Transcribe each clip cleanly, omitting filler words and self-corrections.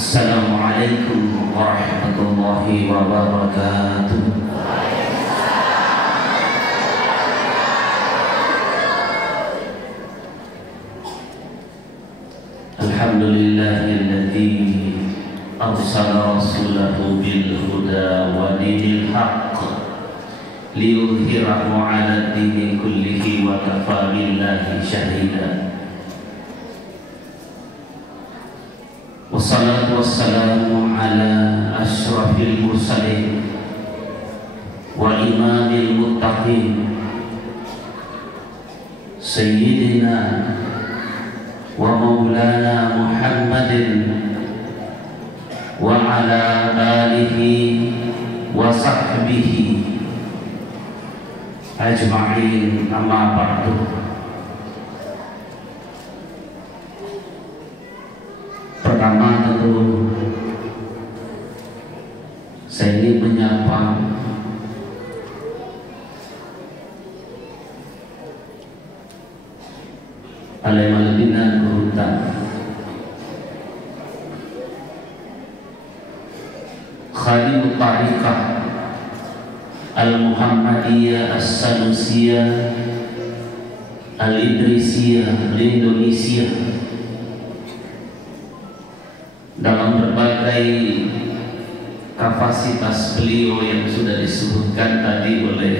Assalamualaikum warahmatullahi wabarakatuh. Alhamdulillahilladzi arsala rasulahu bil huda wa dinil haqq liyudhhirahu 'ala ad-dini kullihi wa kafaa billahi shahida. Wassalatu wassalamu ala asyrafil mursalin wa imamil muttaqin sayyidina wa maulana Muhammadin wa ala alihi wa sahbihi ajma'in, amma ba'du. Pertama tentu saya ingin menyapa Al-Madinah Guruntan, Khadim Tariqah Al-Muhammadiyah As-Sanusiyah Al-Idrisiyah Indonesia, dalam berbagai kapasitas beliau yang sudah disebutkan tadi oleh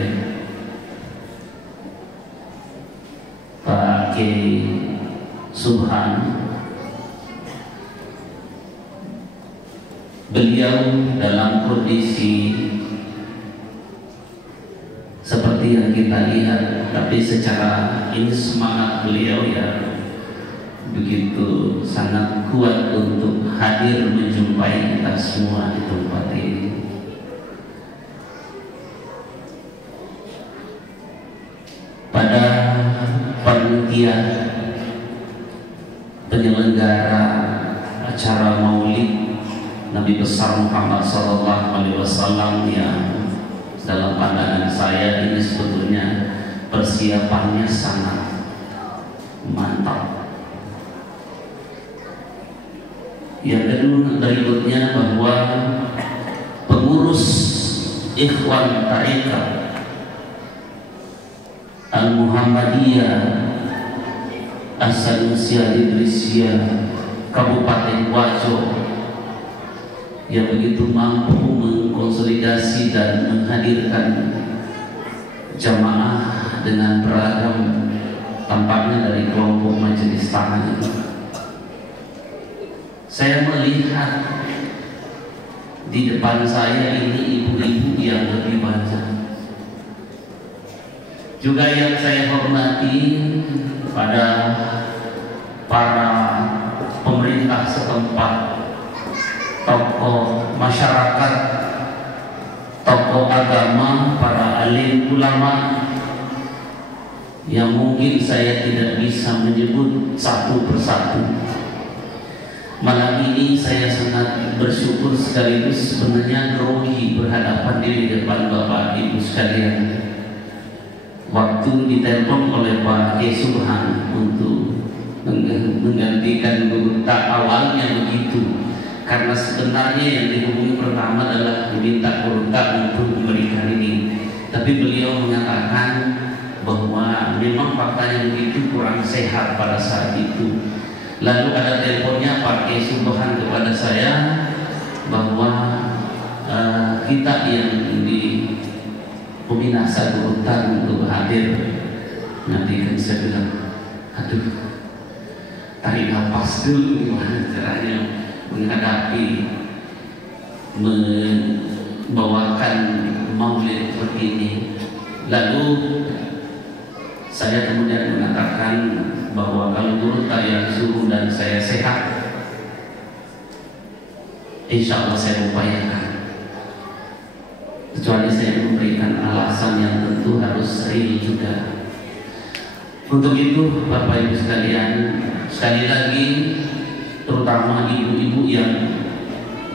Pak Kiai Subhan. Beliau dalam kondisi seperti yang kita lihat, tapi secara ini semangat beliau ya begitu sangat kuat untuk hadir menjumpai kita semua di tempat ini. Pada panitia penyelenggara acara Maulid Nabi besar Muhammad SAW, yang dalam pandangan saya ini sebetulnya persiapannya sangat mantap. Yang kedua berikutnya bahwa pengurus Ikhwan Tariqah Al-Muhammadiyah As-Sanusiyah Idrisiyah Kabupaten Wajo yang begitu mampu mengkonsolidasi dan menghadirkan jamaah dengan beragam tampaknya dari kelompok majelis tangan itu. Saya melihat di depan saya ini ibu-ibu yang lebih banyak. Juga yang saya hormati pada para pemerintah setempat, tokoh masyarakat, tokoh agama, para alim ulama yang mungkin saya tidak bisa menyebut satu persatu. Malam ini saya sangat bersyukur sekaligus sebenarnya grogi berhadapan di depan Bapak Ibu sekalian. Waktu ditelepon oleh Pak Kiai Subhan untuk menggantikan guru tak awalnya begitu, karena sebenarnya yang dihubungi pertama adalah meminta guru tak untuk memberikan ini, tapi beliau mengatakan bahwa memang faktanya begitu kurang sehat pada saat itu. Lalu ada teleponnya Pak Kiai Subhan kepada saya bahwa kita yang di Peminasa Guruntan untuk hadir. Nanti kan saya bilang, aduh, tarik nafas dulu gimana caranya menghadapi membawakan maulid seperti ini. Lalu saya kemudian mengatakan bahwa kalau guru yang suruh dan saya sehat, insya Allah saya upayakan. Kecuali saya memberikan alasan yang tentu harus real juga. Untuk itu Bapak Ibu sekalian, sekali lagi terutama ibu-ibu yang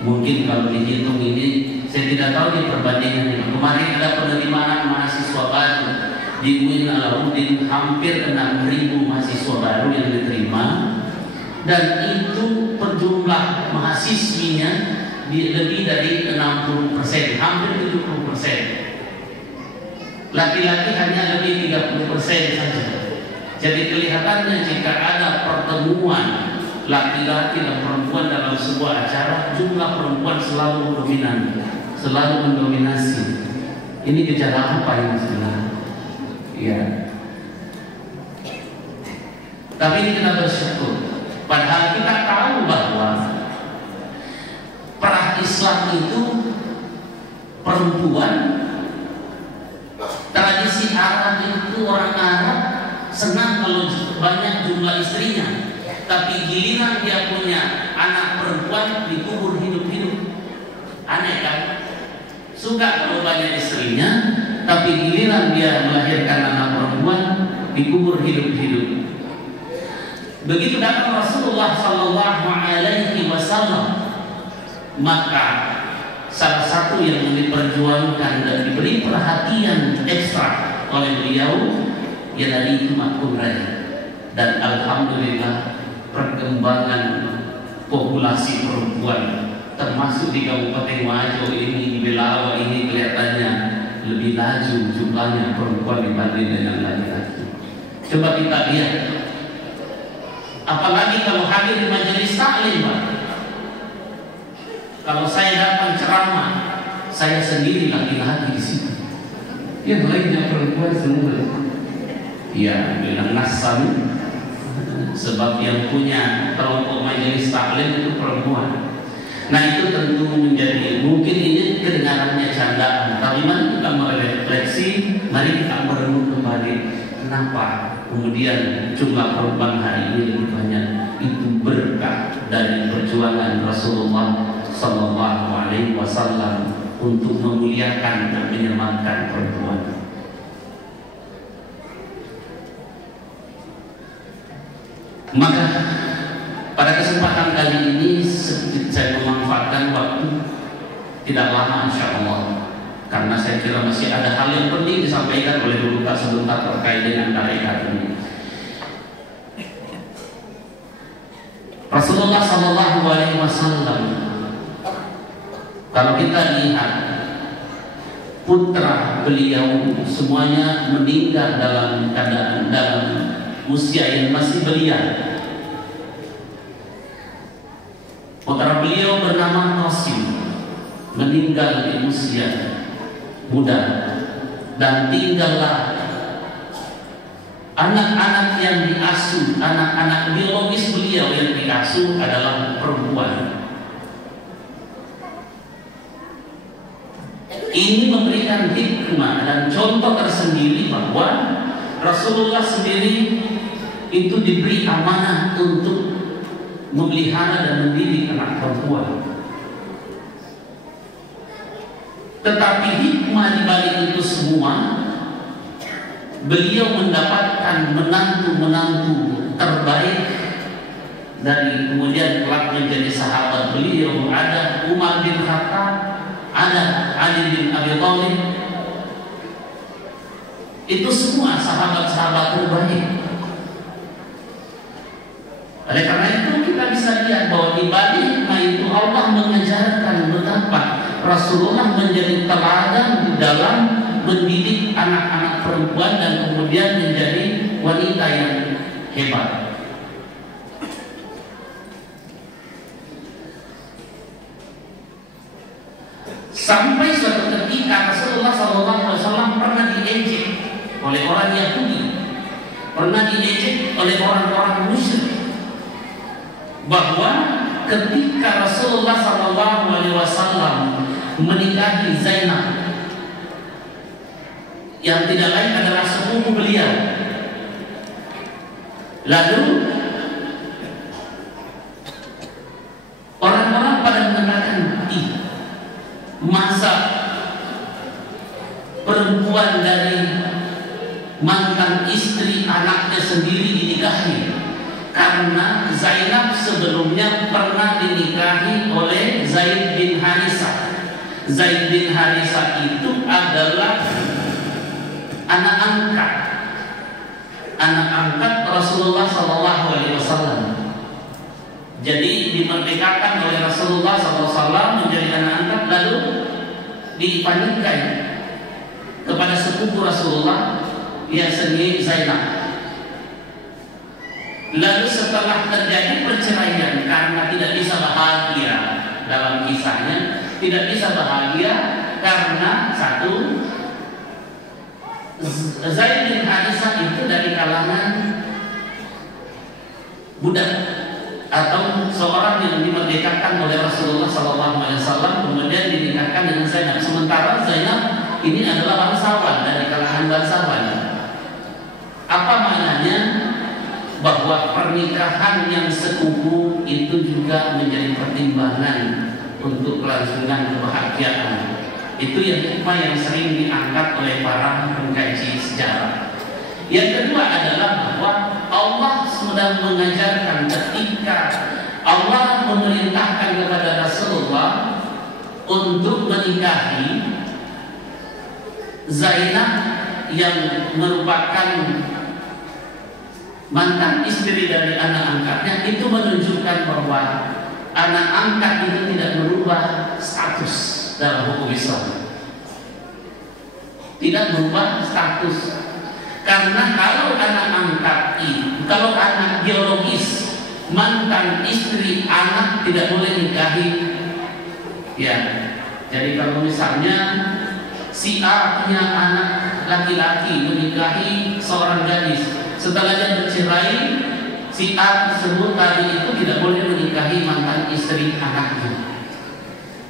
mungkin kalau dihitung ini, saya tidak tahu di perbandingan. Kemarin ada penerimaan mahasiswa baru di UIN hampir 6.000 mahasiswa baru yang diterima, dan itu jumlah mahasiswinya lebih dari 60%, hampir 70%. Laki-laki hanya lebih 30% saja. Jadi kelihatannya jika ada pertemuan laki-laki dan perempuan dalam sebuah acara, jumlah perempuan selalu dominan, selalu mendominasi. Ini gejala apa yang sebenarnya? Ya. Tapi ini kita bersyukur. Padahal kita tahu bahwa pra-Islam itu perempuan, tradisi Arab itu orang Arab senang kalau banyak jumlah istrinya. Tapi giliran dia punya anak perempuan dikubur hidup-hidup. Aneh kan? Suka kalau banyak istrinya, tapi giliran dia melahirkan anak perempuan dikubur hidup-hidup. Begitu datang Rasulullah Sallallahu Alaihi Wasallam, maka salah satu yang diperjuangkan dan diberi perhatian ekstra oleh beliau ialah itu makmum raya. Dan alhamdulillah perkembangan populasi perempuan termasuk di Kabupaten Wajo ini, di Belawa ini kelihatannya lebih laju jumlahnya perempuan dibanding dengan laki-laki. Coba kita lihat, apalagi kalau hadir di majelis taklim, Pak. Kalau saya datang ceramah, saya sendiri laki-laki di situ. Yang lainnya perempuan semua. Ya, bilang nasan. Sebab yang punya kelompok majelis taklim itu perempuan. Nah itu tentu menjadi, mungkin ini kedengarannya candaan, tapi mari kita merefleksi, mari kita merenung kembali kenapa kemudian jumlah perempuan hari ini lebih banyak. Itu berkah dari perjuangan Rasulullah Sallallahu Alaihi Wasallam untuk memuliakan dan menyematkan perempuan. Maka pada kesempatan kali ini saya memanfaatkan waktu tidak lama insya Allah, karena saya kira masih ada hal yang penting disampaikan oleh Guru Pak sebentar terkait dengan tarekat ini. Rasulullah Sallallahu Alaihi Wasallam, kalau kita lihat putra beliau semuanya meninggal dalam keadaan dalam usia yang masih belia. Putra beliau bernama Qasim, meninggal di usia muda, dan tinggallah anak-anak yang diasuh, anak-anak biologis beliau yang diasuh adalah perempuan. Ini memberikan hikmah dan contoh tersendiri bahwa Rasulullah sendiri itu diberi amanah untuk memelihara dan mendidik anak perempuan. Tetapi hikmah di balik itu semua, beliau mendapatkan menantu-menantu terbaik dari kemudian kelak menjadi sahabat beliau. Ada Umar bin Khattab, ada Ali bin Abi Thalib. Itu semua sahabat-sahabat terbaik. Oleh karena itu kita bisa lihat bahwa di balik hikmah itu Allah mengajarkan betapa Rasulullah menjadi teladan di dalam mendidik anak-anak perempuan dan kemudian menjadi wanita yang hebat. Sampai suatu ketika Rasulullah SAW pernah diejek oleh orang Yahudi, pernah diejek oleh orang-orang musyrik, bahwa ketika Rasulullah SAW menikahi Zainab yang tidak lain adalah sepupu beliau, lalu orang-orang pada mengatakan, masa perempuan dari mantan istri anaknya sendiri dinikahi? Karena Zainab sebelumnya pernah dinikahi oleh Zaid bin Harisah. Zaid bin Harisah itu adalah anak angkat Rasulullah SAW. Jadi dimerdekakan oleh Rasulullah SAW menjadi anak angkat, lalu dipanggilkan kepada sepupu Rasulullah yang sendiri Zainab. Lalu setelah terjadi perceraian karena tidak bisa bahagia, dalam kisahnya tidak bisa bahagia karena satu, Zaid bin Harisah itu dari kalangan budak atau seorang yang dimerdekakan oleh Rasulullah SAW, kemudian dinikahkan dengan Zainab. Sementara Zainab ini adalah bangsawan, dari kalangan bangsawan. Apa maknanya? Bahwa pernikahan yang sekufu itu juga menjadi pertimbangan untuk kelangsungan kebahagiaan. Itu hikmah yang sering diangkat oleh para pengkaji sejarah. Yang kedua adalah bahwa Allah sedang mengajarkan ketika Allah memerintahkan kepada Rasulullah untuk menikahi Zainab yang merupakan mantan istri dari anak angkatnya, itu menunjukkan bahwa anak angkat itu tidak merubah status dalam hukum Islam. Tidak merubah status. Karena kalau anak angkat itu, kalau anak biologis, mantan istri anak tidak boleh nikahi. Ya, jadi kalau misalnya si A punya anak laki-laki menikahi seorang gadis, setelah dia bercerai, si A tersebut tadi itu tidak boleh menikahi mantan istri anaknya.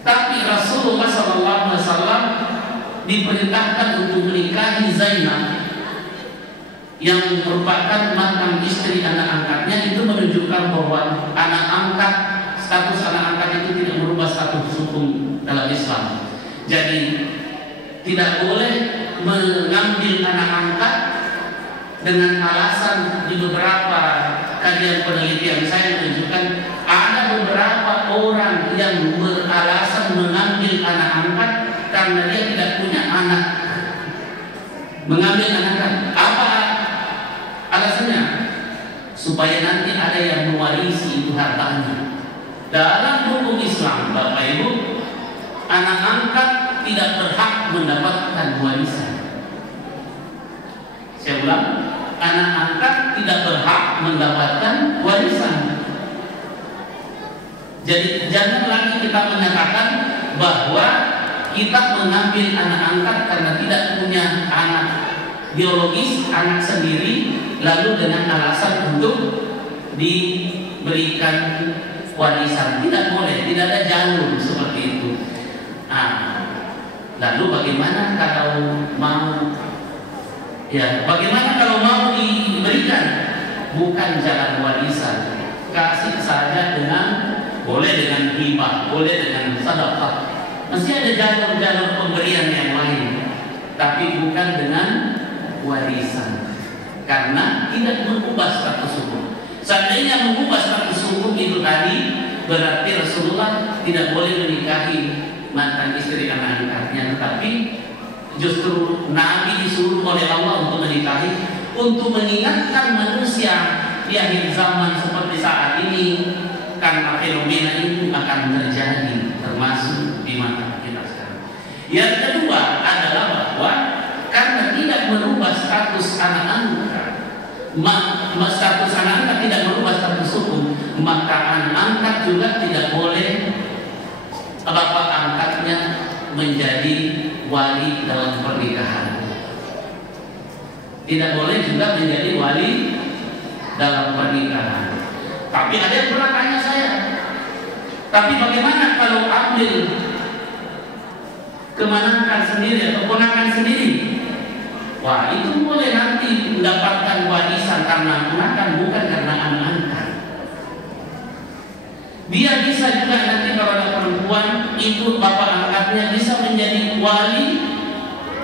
Tapi Rasulullah SAW diperintahkan untuk menikahi Zainab yang merupakan mantan istri anak angkatnya. Itu menunjukkan bahwa anak angkat, status anak angkat itu tidak merubah status hukum dalam Islam. Jadi tidak boleh mengambil anak angkat dengan alasan. Di beberapa kajian penelitian saya menunjukkan ada beberapa orang yang beralasan mengambil anak angkat karena dia tidak punya anak. Mengambil anak angkat, apa alasannya? Supaya nanti ada yang mewarisi itu hartanya. Dalam hukum Islam, Bapak Ibu, anak angkat tidak berhak mendapatkan warisan. Saya ulang, anak angkat tidak berhak mendapatkan warisan. Jadi jangan lagi kita menyatakan bahwa kita mengambil anak angkat karena tidak punya anak biologis, anak sendiri, lalu dengan alasan untuk diberikan warisan. Tidak boleh, tidak ada jalur seperti itu. Lalu bagaimana kalau mau? Ya, bagaimana kalau mau diberikan? Bukan jalan warisan, kasih saja dengan, boleh dengan hibah, boleh dengan sedekah. Mesti ada jalur-jalur pemberian yang lain, tapi bukan dengan warisan, karena tidak mengubah status hukum. Seandainya mengubah status hukum itu tadi, berarti Rasulullah tidak boleh menikahi mantan istri anak angkatnya, tetapi justru Nabi disuruh oleh Allah untuk menikahi, untuk mengingatkan manusia di akhir zaman seperti saat ini, karena fenomena itu akan terjadi, termasuk di mata kita sekarang. Yang kedua adalah bahwa karena tidak merubah status anak angkat, status anak angkat tidak merubah status hukum, maka anak angkat juga tidak boleh bapak angkatnya menjadi wali dalam pernikahan. Tidak boleh juga menjadi wali dalam pernikahan. Tapi ada yang pernah tanya saya, tapi bagaimana kalau ambil kemanangkan sendiri atau ponakan sendiri? Wah, itu boleh nanti mendapatkan warisan karena ponakan, bukan karena anak angkat. Dia bisa juga nanti kalau ada perempuan itu bapak angkatnya bisa menjadi wali.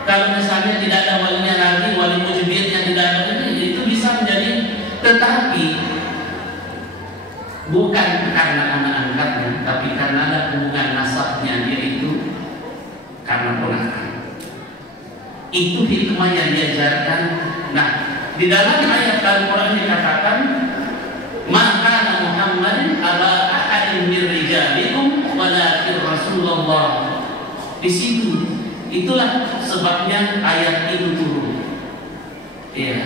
Kalau misalnya tidak ada walinya lagi, wali mujibirnya tidak ada, itu bisa menjadi. Tetapi bukan karena anak angkatnya, tapi karena ada hubungan nasabnya, yaitu karena ponakan. Itu hikmah yang diajarkan. Nah, di dalam ayat Al-Quran dikatakan, maka Muhammadin aba Allah. Di situ, itulah sebabnya ayat itu turun. Ya.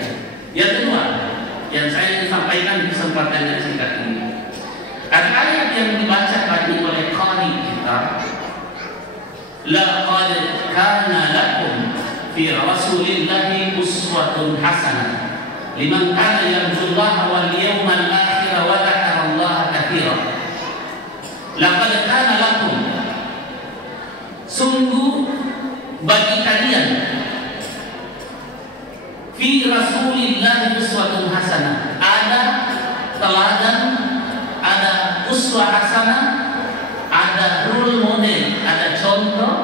Yang kedua, yang saya ingin sampaikan di kesempatan yang singkat ini, ada ayat yang dibaca tadi oleh qari kita. Laqad kana lakum fi Rasulillahi uswatun hasanah liman kana yarjullaha wal yawmal akhir wa dzakarallaha katsiran. Laqad kana lakum, sungguh bagi kalian, fi Rasulillahi uswatun hasanah, ada teladan, ada uswah hasanah, ada role model, ada contoh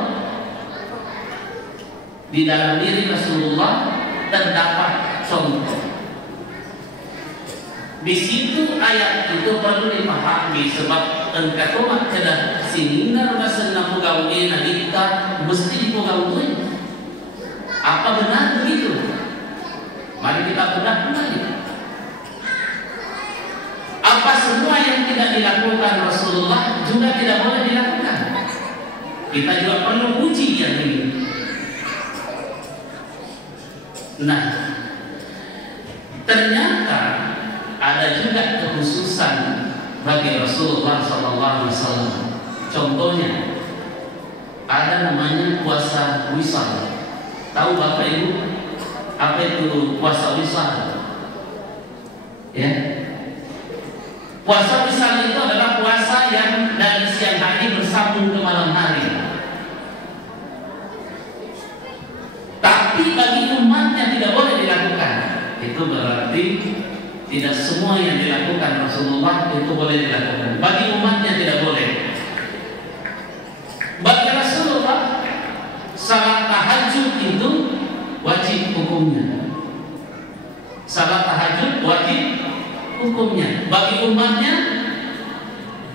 di dalam diri Rasulullah, terdapat contoh. Di situ ayat itu perlu dipahami sebab engkau kedah sininggar basenna pugawena kita mesti dipugawi. Apa benar begitu? Mari kita bedah kembali. Apa semua yang tidak dilakukan Rasulullah juga tidak boleh dilakukan? Kita juga perlu uji yang ini. Nah, ternyata ada juga kekhususan bagi Rasulullah SAW. Contohnya, ada namanya puasa wisal. Tahu Bapak Ibu apa itu puasa wisal? Ya. Puasa wisal itu adalah puasa yang dari siang hari bersambung ke malam hari. Tapi bagi umatnya tidak boleh dilakukan. Itu berarti tidak semua yang dilakukan Rasulullah itu boleh dilakukan. Bagi umatnya tidak boleh. Bagi Rasulullah, salat tahajud itu wajib hukumnya. Salat tahajud wajib hukumnya. Bagi umatnya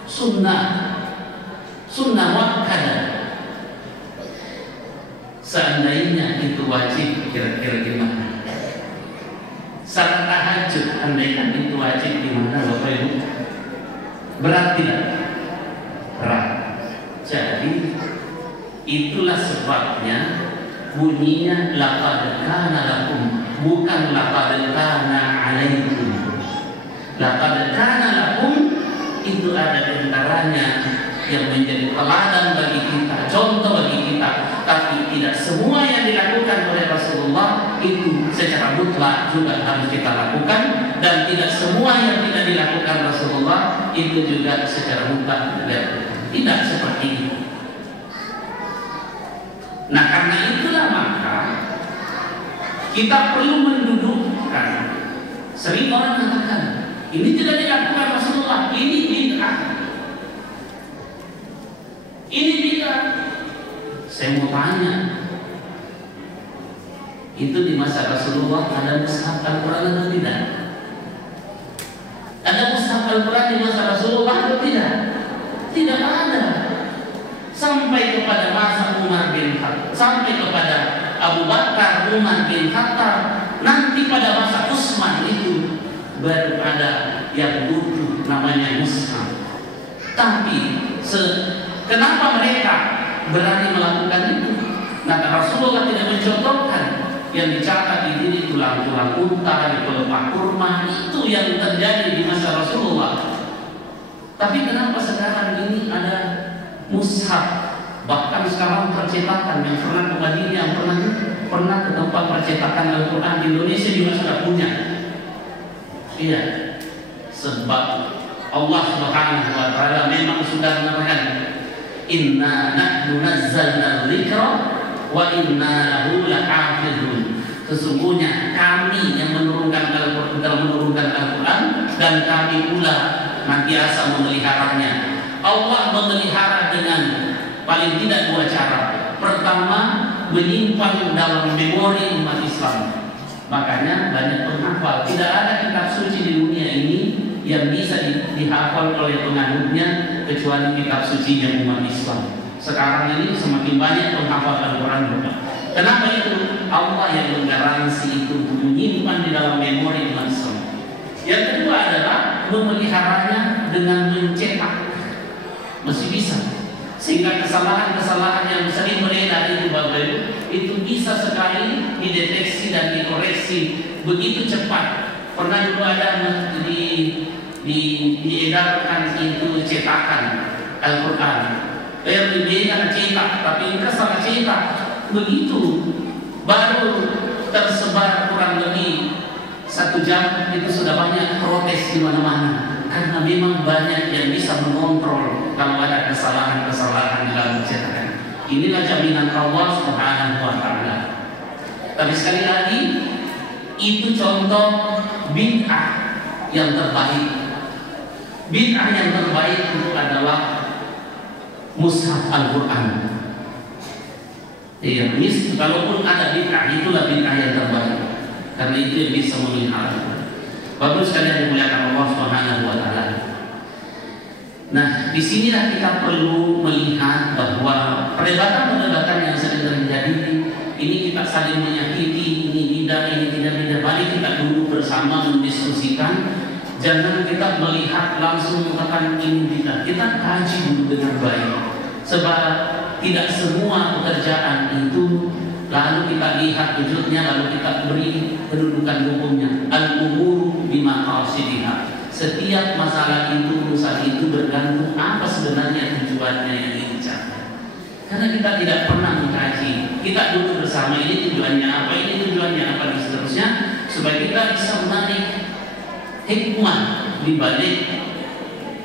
sunnah, sunnah muakkadah. Seandainya itu wajib, kira-kira gimana? Salat tahajud, andaikan itu wajib, gimana Bapak Ibu? Berat tidak? Berat. Jadi itulah sebabnya bunyinya laqad kana lakum, bukan laqad kana alaikum. Laqad kana lakum itu ada diantaranya yang menjadi teladan bagi kita, contoh bagi kita. Tapi tidak semua yang dilakukan oleh Rasulullah itu secara mutlak juga harus kita lakukan, dan tidak semua yang tidak dilakukan Rasulullah itu juga secara mutlak dilakukan. Tidak seperti itu. Nah, karena itulah maka kita perlu mendudukkan. Sering orang mengatakan ini tidak dilakukan Rasulullah, ini bid'ah. Ini bid'ah. Saya mau tanya, itu di masa Rasulullah ada mushaf Al-Quran atau tidak? Ada mushaf Al-Quran di masa Rasulullah atau tidak? Tidak ada. Sampai kepada masa Umar bin Khattab, sampai kepada Abu Bakar, Umar bin Khattab, nanti pada masa Utsman itu baru ada yang butuh namanya mushaf. Tapi kenapa mereka berani melakukan itu? Nah, Rasulullah tidak mencontohkan. Yang dicatat di diri tulang-tulang unta, di pelepah kurma, itu yang terjadi di masa Rasulullah. Tapi kenapa sekarang ini ada mushaf? Bahkan sekarang percetakan, yang pernah ke Madinah, yang pernah ke tempat percetakan Al-Quran di Indonesia juga sudah punya. Iya, sebab Allah Subhanahu wa Ta'ala memang sudah mengatakan, inna nahnu nazzalna dzikra wa inna lahu lahafizun. Sesungguhnya kami yang menurunkan Al-Quran dan kami pula nantiasa memeliharanya. Allah memelihara dengan paling tidak dua cara. Pertama, menyimpan dalam memori umat Islam. Makanya banyak penghafal. Tidak ada kitab suci di dunia ini yang bisa dihafal oleh penganutnya kecuali kitab sucinya umat Islam. Sekarang ini semakin banyak penghafal Al-Quran. Kenapa itu? Allah yang menggaransi itu menyimpan di dalam memori umat Islam. Yang kedua adalah memeliharanya dengan mencetak. Masih bisa. sehingga kesalahan-kesalahan yang sering beredar itu Bapak Ibu itu bisa sekali dideteksi dan dikoreksi begitu cepat. Pernah dulu ada diedarkan itu cetakan Al-Quran, berbeda cetak, tapi ini salah cetak. Begitu baru tersebar kurang lebih 1 jam itu sudah banyak protes di mana-mana, karena memang banyak yang bisa mengontrol kalau ada kesalahan-kesalahan dalam cetakan. Inilah jaminan Allah Subhanahu wa Ta'ala. Tapi sekali lagi, itu contoh bid'ah yang terbaik. Bid'ah yang terbaik itu adalah mushaf Al-Quran. Iya, kalaupun ada bid'ah, itulah bid'ah yang terbaik, karena itu yang bisa memelihara. Bagus sekalian dimuliakan Allah Subhanahu wa Ta'ala. Nah, disinilah kita perlu melihat bahwa perdebatan-perdebatan yang sering terjadi ini kita saling menyakiti, ini tidak, ini tidak. Mari kita dulu bersama mendiskusikan. Jangan kita melihat langsung mengatakan ini tidak. Kita kaji dulu dengan baik. Sebab tidak semua pekerjaan itu lalu kita lihat wujudnya, lalu kita beri kedudukan hukumnya. Al-umuru bima qasidiha. Setiap masalah itu, urusan itu bergantung apa sebenarnya tujuannya yang dicapai. Karena kita tidak pernah mengkaji. Kita duduk bersama, ini tujuannya apa, ini tujuannya apa, dan seterusnya, supaya kita bisa menarik hikmah di balik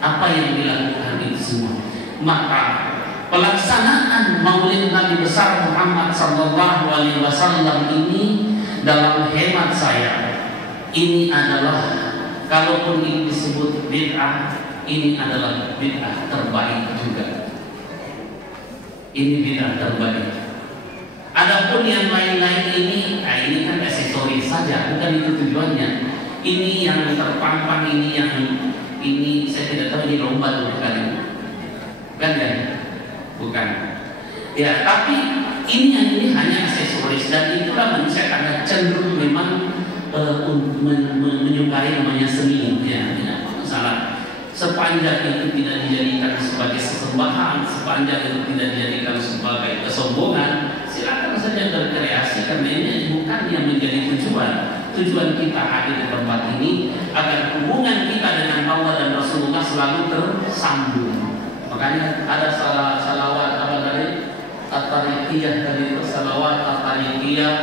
apa yang dilakukan itu semua. Maka pelaksanaan Maulid Nabi besar Muhammad sallallahu alaihi wasallam ini dalam hemat saya ini adalah, kalaupun ini disebut bid'ah, ini adalah bid'ah terbaik juga. Ini bid'ah terbaik. Adapun yang lain-lain ini kan aksesoris saja, bukan itu tujuannya. Ini yang terpampang, ini saya tidak tahu ini lomba atau bukan. Bukan ya? Bukan. Ya, tapi ini hanya aksesoris, dan itulah manusia karena cenderung memang menyukai namanya seni, ya, tidak masalah. Sepanjang itu tidak dijadikan sebagai sesembahan, sepanjang itu tidak dijadikan sebagai kesombongan, silakan saja berkreasi, karena ini bukan yang menjadi tujuan. Tujuan kita hadir di tempat ini agar hubungan kita dengan Allah dan Rasulullah selalu tersambung. Makanya ada salawat apa tadi? At-Tariqiyah tadi, salawat At-Tariqiyah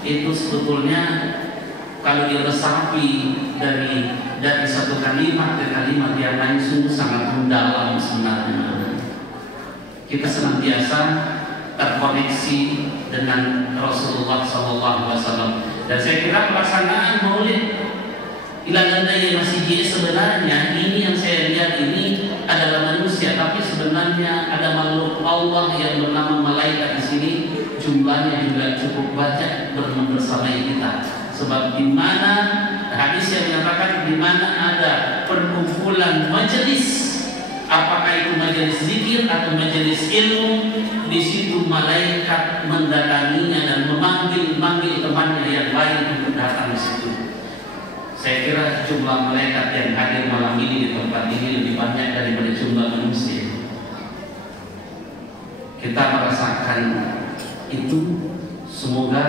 itu sebetulnya kalau diresapi dari satu kalimat ke kalimat yang lain sungguh sangat mendalam sebenarnya. Kita senantiasa terkoneksi dengan Rasulullah SAW. Dan saya kira pelaksanaan Maulid Ilagan Daya Masjid sebenarnya ini yang saya lihat ini adalah manusia, tapi sebenarnya ada makhluk Allah yang bernama malaikat di sini. Jumlahnya juga cukup banyak bersamai kita. Sebab di mana hadis yang menyatakan di mana ada perkumpulan majelis, apakah itu majelis zikir atau majelis ilmu, di situ malaikat mendatanginya dan memanggil temannya yang lain untuk datang di situ. Saya kira jumlah malaikat yang hadir malam ini di tempat ini lebih banyak daripada jumlah manusia. Kita merasakan itu. Semoga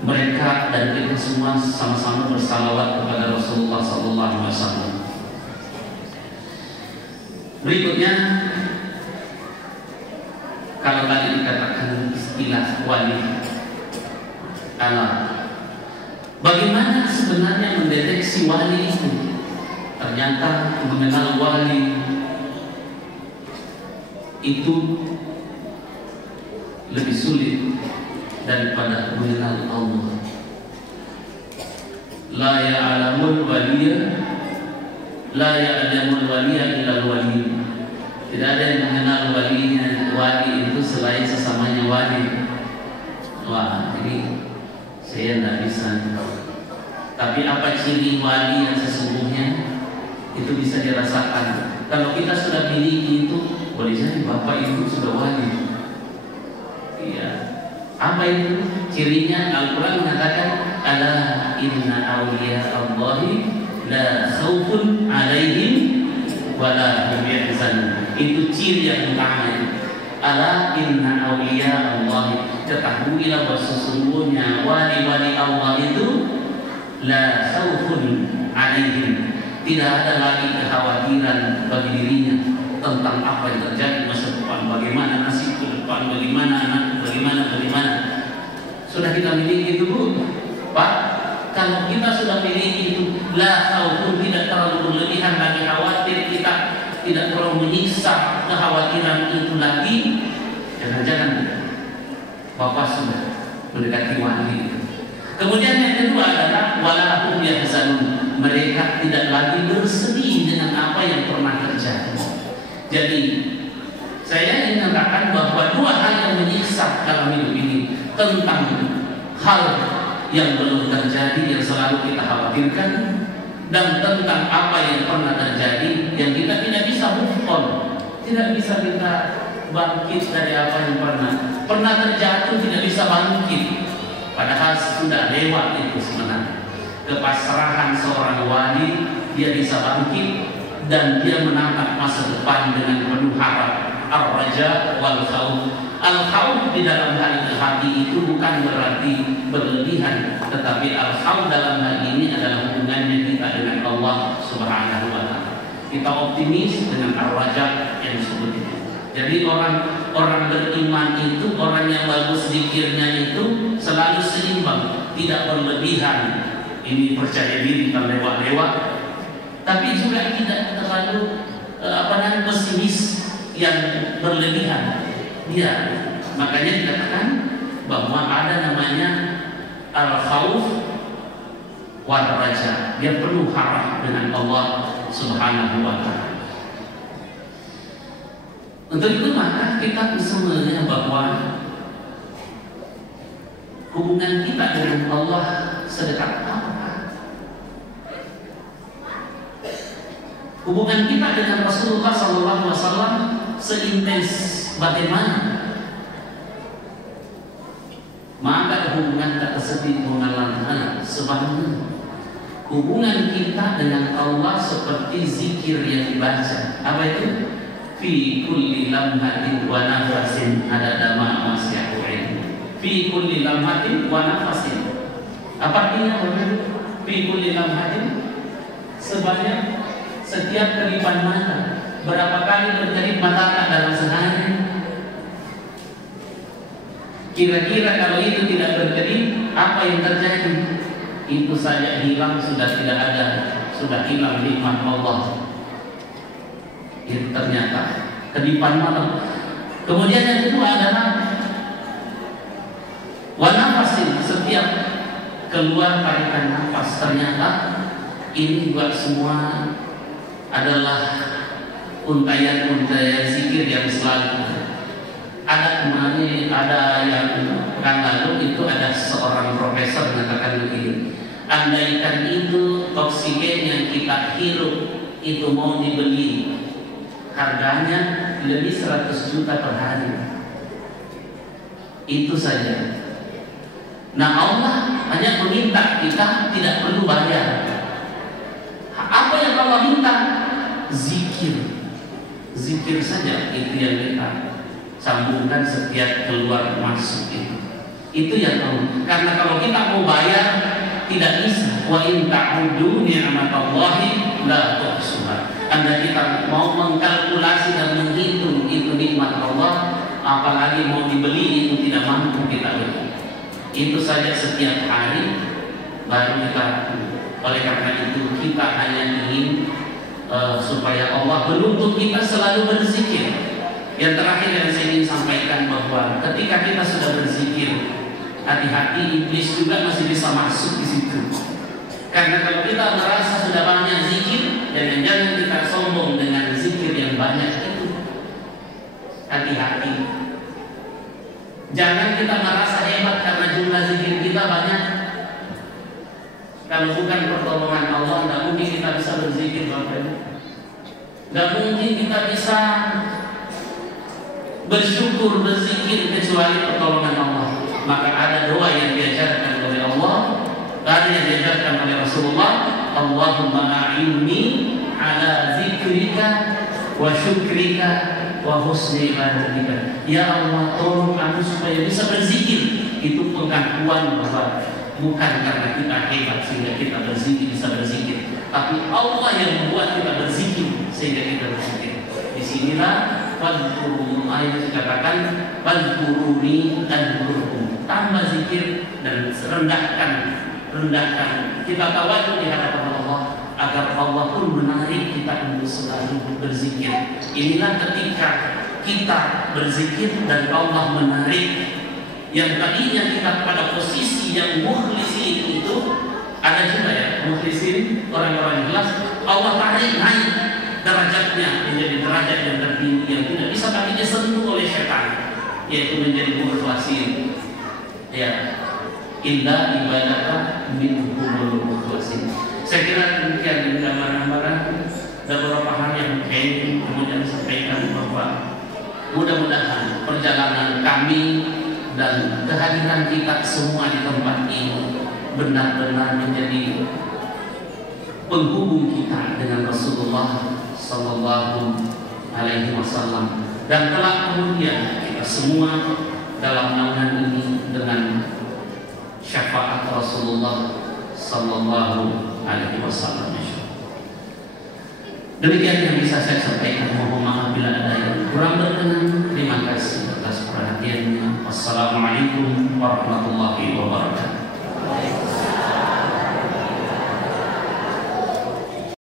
mereka dan kita semua sama-sama bersalawat kepada Rasulullah SAW. Berikutnya, kalau tadi dikatakan istilah wali Allah, bagaimana sebenarnya mendeteksi wali itu? Ternyata mengenal wali itu lebih sulit daripada mengenal Allah. La ya'lamul waliya illal wali. Tidak ada yang mengenal wali itu selain sesamanya wali. Wah, ini saya tidak bisa. Tapi apa ciri wali yang sesungguhnya? Itu bisa dirasakan. Kalau kita sudah miliki itu, boleh jadi bapak ibu sudah wali. Iya. Apa itu cirinya? Al-Quran mengatakan ala inna awliya Allahi la khawfun alaihim wa la hum yahzanun. Itu ciri yang utama. Ala inna awliya Allah, ketahuilah bahwa sesungguhnya wali-wali Allah itu la khawfun alaihim, tidak ada lagi kekhawatiran bagi dirinya tentang apa yang terjadi masa depan, bagaimana nasib ke depan, bagaimana anak, bagaimana. Sudah kita miliki itu, Bu, Pak. Kalau kita sudah miliki itu, la khawfun, tidak terlalu berlebihan lagi khawatir, kita tidak terlalu menyiksa kekhawatiran itu lagi. Jangan-jangan Bapak sudah mendekati wali itu. Kemudian yang kedua adalah walahum yahzanun, mereka tidak lagi bersedih dengan apa yang pernah terjadi. Jadi saya ingin katakan bahwa dua hal yang menyiksa dalam hidup ini, tentang hal yang belum terjadi yang selalu kita khawatirkan, dan tentang apa yang pernah terjadi yang kita tidak bisa move on, tidak bisa kita bangkit dari apa yang pernah terjatuh, tidak bisa bangkit, padahal sudah lewat itu sebenarnya. Kepasrahan seorang wali, dia bisa bangkit dan dia menatap masa depan dengan penuh harap. Ar-raja wal khawf. Al-khawf di dalam hati itu bukan berarti berlebihan, tetapi al-khawf dalam hal ini adalah hubungannya kita dengan Allah Subhanahu wa ta'ala. Kita optimis dengan ar-raja yang disebut itu. Jadi orang beriman itu, orang yang bagus zikirnya itu selalu seimbang, tidak berlebihan. Ini percaya diri terlewat-lewat, tapi juga tidak terlalu pesimis yang berlebihan. Ya, makanya dikatakan bahwa ada namanya al-khawf wal raja. Dia penuh harap dengan Allah Subhanahu wa ta'ala. Untuk itu maka kita bisa melihat bahwa hubungan kita dengan Allah sedekat apa? Hubungan kita dengan Rasulullah SAW seintens bagaimana? Maka hubungan tak seperti mengalang anak sebenarnya. Hubungan kita dengan Allah seperti zikir yang dibaca. Apa itu? Fi kulli lamhatin wa nafasin ada dama masyahurin. Fi kulli lamhatin wa nafasin. Apa artinya? Fi kulli lamhatin, sebanyak setiap kedipan mata. Berapa kali berkedip mata dalam sehari? Kira-kira kalau itu tidak berkedip, apa yang terjadi? Itu saja hilang, sudah tidak ada, sudah hilang nikmat Allah. Itu ternyata kedipan mata. Kemudian yang kedua adalah wanafasin, setiap keluar tarikan nafas. Ternyata ini buat semua adalah untayan-untayan zikir yang selalu ada. Kemarin ada yang pekan lalu itu ada seorang profesor mengatakan begini, andaikan itu oksigen yang kita hirup itu mau dibeli, harganya lebih 100 juta per hari. Itu saja. Nah, Allah hanya meminta kita tidak perlu bayar. Apa yang Allah minta? Zikir. Zikir saja, itu yang kita sambungkan setiap keluar masuk itu. Itu yang Allah. Karena kalau kita mau bayar tidak bisa. Wa in ta'udu ni'matallahi la tuhsuha. Anda kita mau mengkalkulasi dan menghitung itu nikmat Allah, apalagi mau dibeli itu tidak mampu kita beli. Itu saja setiap hari baru kita. Oleh karena itu kita hanya ingin supaya Allah menuntut kita selalu berzikir. Yang terakhir yang saya ingin sampaikan bahwa ketika kita sudah berzikir, hati-hati iblis juga masih bisa masuk di situ. Karena kalau kita merasa sudah banyak zikir, jangan-jangan kita sombong dengan zikir yang banyak itu. Hati-hati. Jangan kita merasa hebat karena jumlah zikir kita banyak. Kalau bukan pertolongan Allah, tidak mungkin kita bisa berzikir Bapak Ibu. Tidak mungkin kita bisa bersyukur, berzikir kecuali pertolongan Allah. Maka ada doa yang diajarkan oleh Allah, ada yang diajarkan oleh Rasulullah. Allahumma a'inni ala zikrika wa syukrika wa husni ibadatika. Ya Allah, tolong aku supaya bisa berzikir. Itu pengakuan bahwa bukan karena kita hebat sehingga kita berzikir, bisa berzikir, tapi Allah yang membuat kita berzikir sehingga kita berzikir. Disinilah fadhkurun, ayat dikatakan fadhkuruni adhkurkum, tambah zikir dan rendahkan kita tawadhu di hadapan Allah agar Allah pun menarik kita untuk selalu berzikir. Inilah ketika kita berzikir dan Allah menarik. Yang tadinya kita pada posisi yang mukhlisin itu, ada juga ya mukhlisin, orang-orang ikhlas, Allah tarik naik derajatnya menjadi derajat yang tertinggi yang tidak bisa lagi disentuh oleh setan, yaitu menjadi mukhlasin. Ya, indah ibadata minhumul mukhlasin. Saya kira demikian gambaran-gambaran dan beberapa hal yang kemudian disampaikan bahwa mudah-mudahan perjalanan kami dan kehadiran kita semua di tempat ini benar-benar menjadi penghubung kita dengan Rasulullah Sallallahu Alaihi Wasallam, dan kelak kemudian kita semua dalam naungan ini dengan syafaat Rasulullah Sallallahu Alaihi Wasallam. Demikian yang bisa saya sampaikan. Mohon maaf bila ada yang kurang berkenan. Terima kasih atas perhatiannya. Wassalamualaikum warahmatullahi wabarakatuh.